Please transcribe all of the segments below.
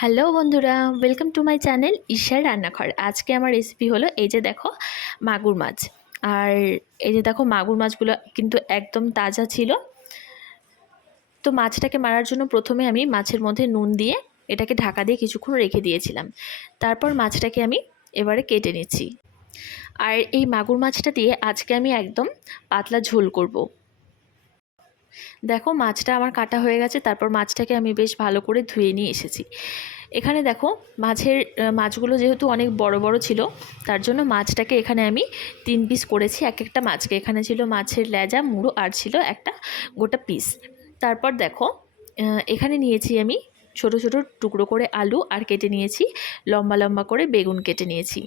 Hello বন্ধুরা, welcome to my channel ঈশার রান্নাঘর। আজকে আমার রেসিপি হলো এই যে দেখো মাগুর মাছ। আর এই যে দেখো মাগুর মাছগুলো কিন্তু একদম তাজা ছিল। তো মাছটাকে মারার জন্য প্রথমে আমি মাছের মধ্যে নুন দিয়ে এটাকে ঢাকা দিয়ে কিছুক্ষণ রেখে দিয়েছিলাম। তারপর মাছটাকে আমি এবারে কেটে নিচ্ছি। আর এই মাগুর মাছটা দিয়ে আজকে আমি একদম পাতলা ঝোল করব। দেখো মাছটা আমার কাটা হয়ে গেছে। তারপর মাছটাকে আমি বেশ ভালো করে ধুয়ে নিয়ে এসেছি। এখানে দেখো মাছগুলো যেহেতু অনেক বড় বড় ছিল, তার জন্য মাছটাকে এখানে আমি 3 পিস করেছি। এক একটা মাছকে এখানে ছিল মাছের লেজা, মুড়ো আর ছিল একটা গোটা পিস। তারপর দেখো এখানে নিয়েছি আমি ছোট ছোট টুকরো করে আলু, আর কেটে নিয়েছি লম্বা লম্বা করে বেগুন কেটে নিয়েছি।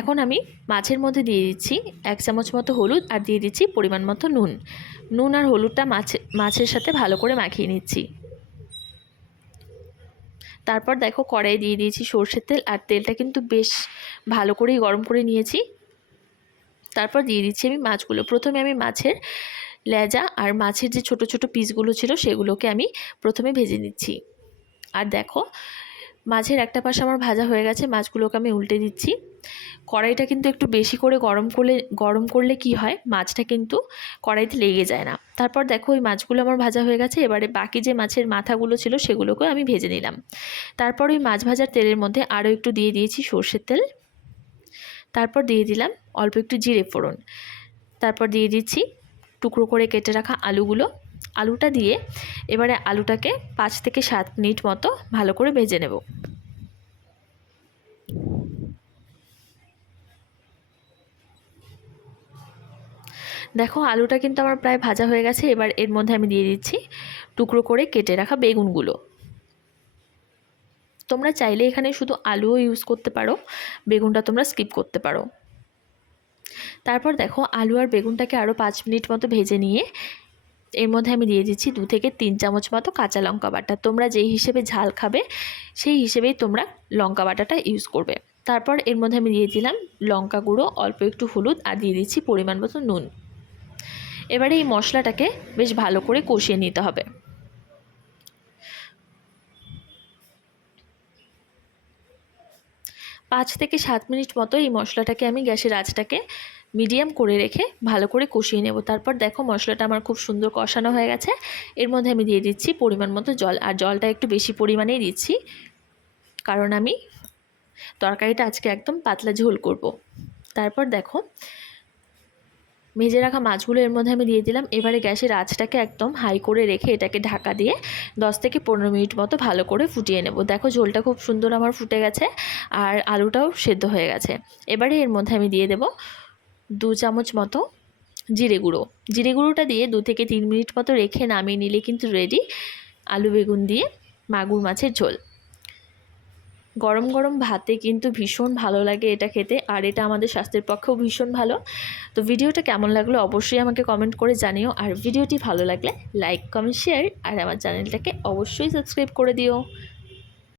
এখন আমি মাছের মধ্যে দিয়ে দিচ্ছি 1 চামচ মতো হলুদ, আর দিয়ে দিচ্ছি পরিমাণ মতো নুন আর হলুদটা মাছের সাথে ভালো করে মাখিয়ে নিচ্ছি। তারপর দেখো কড়াই দিয়ে দিয়েছি সরষের তেল, আর তেলটা কিন্তু বেশ ভালো করেই গরম করে নিয়েছি। তারপর দিয়ে দিচ্ছি আমি মাছগুলো। প্রথমে আমি মাছের লেজা আর মাছের যে ছোট ছোট পিসগুলো ছিল সেগুলোকে আমি প্রথমে ভেজে নিচ্ছি। আর দেখো মাছের একটা পাশ আমার ভাজা হয়ে গেছে, মাছগুলোকে আমি উল্টে দিচ্ছি। কড়াইটা কিন্তু একটু বেশি করে গরম করলে কি হয়, মাছটা কিন্তু কড়াইতে লেগে যায় না। তারপর দেখো ওই মাছগুলো আমার ভাজা হয়ে গেছে। এবারে বাকি যে মাছের মাথাগুলো ছিল সেগুলোকেও আমি ভেজে নিলাম। তারপর ওই মাছ ভাজার তেলের মধ্যে আরও একটু দিয়ে দিয়েছি সর্ষের তেল। তারপর দিয়ে দিলাম অল্প একটু জিরে ফোড়ন। তারপর দিয়ে দিচ্ছি টুকরো করে কেটে রাখা আলুটা দিয়ে এবারে আলুটাকে 5 থেকে 7 মিনিট মতো ভালো করে ভেজে নেব। দেখো আলুটা কিন্তু আমার প্রায় ভাজা হয়ে গেছে। এবার এর মধ্যে আমি দিয়ে দিচ্ছি টুকরো করে কেটে রাখা বেগুনগুলো। তোমরা চাইলে এখানে শুধু আলুও ইউজ করতে পারো, বেগুনটা তোমরা স্কিপ করতে পারো। তারপর দেখো আলু আর বেগুনটাকে আরও 5 মিনিট মতো ভেজে নিয়ে এর মধ্যে আমি দিয়ে দিচ্ছি 2 থেকে 3 চামচ মতো কাঁচা লঙ্কা বাটা। তোমরা যেই হিসেবে ঝাল খাবে সেই হিসেবেই তোমরা লঙ্কা বাটাটা ইউজ করবে। তারপর এর মধ্যে আমি দিয়ে দিলাম লঙ্কা গুঁড়ো, অল্প একটু হলুদ, আর দিয়ে দিচ্ছি পরিমাণ মতো নুন। এবারে এই মশলাটাকে বেশ ভালো করে কষিয়ে নিতে হবে। পাঁচ থেকে 7 মিনিট মতো এই মশলাটাকে আমি গ্যাসের আঁচটাকে মিডিয়াম করে রেখে ভালো করে কষিয়ে নেব। তারপর দেখো মশলাটা আমার খুব সুন্দর কষানো হয়ে গেছে। এর মধ্যে আমি দিয়ে দিচ্ছি পরিমাণ মতো জল, আর জলটা একটু বেশি পরিমাণেই দিচ্ছি, কারণ আমি তরকারিটা আজকে একদম পাতলা ঝোল করব। তারপর দেখো ভেজে রাখা মাছগুলো এর মধ্যে আমি দিয়ে দিলাম। এবারে গ্যাসের আঁচটাকে একদম হাই করে রেখে এটাকে ঢাকা দিয়ে 10 থেকে 15 মিনিট মতো ভালো করে ফুটিয়ে নেব। দেখো ঝোলটা খুব সুন্দর আমার ফুটে গেছে, আর আলুটাও সেদ্ধ হয়ে গেছে। এবারে এর মধ্যে আমি দিয়ে দেব 2 চামচ মতো জিরে গুঁড়োটা দিয়ে 2 থেকে 3 মিনিট মতো রেখে নামিয়ে নিলে কিন্তু রেডি আলু বেগুন দিয়ে মাগুর মাছের ঝোল। গরম গরম ভাতে কিন্তু ভীষণ ভালো লাগে এটা খেতে, আর এটা আমাদের স্বাস্থ্যের পক্ষেও ভীষণ ভালো। তো ভিডিওটা কেমন লাগলো অবশ্যই আমাকে কমেন্ট করে জানিও, আর ভিডিওটি ভালো লাগলে লাইক, কমেন্ট, শেয়ার, আর আমার চ্যানেলটাকে অবশ্যই সাবস্ক্রাইব করে দিও।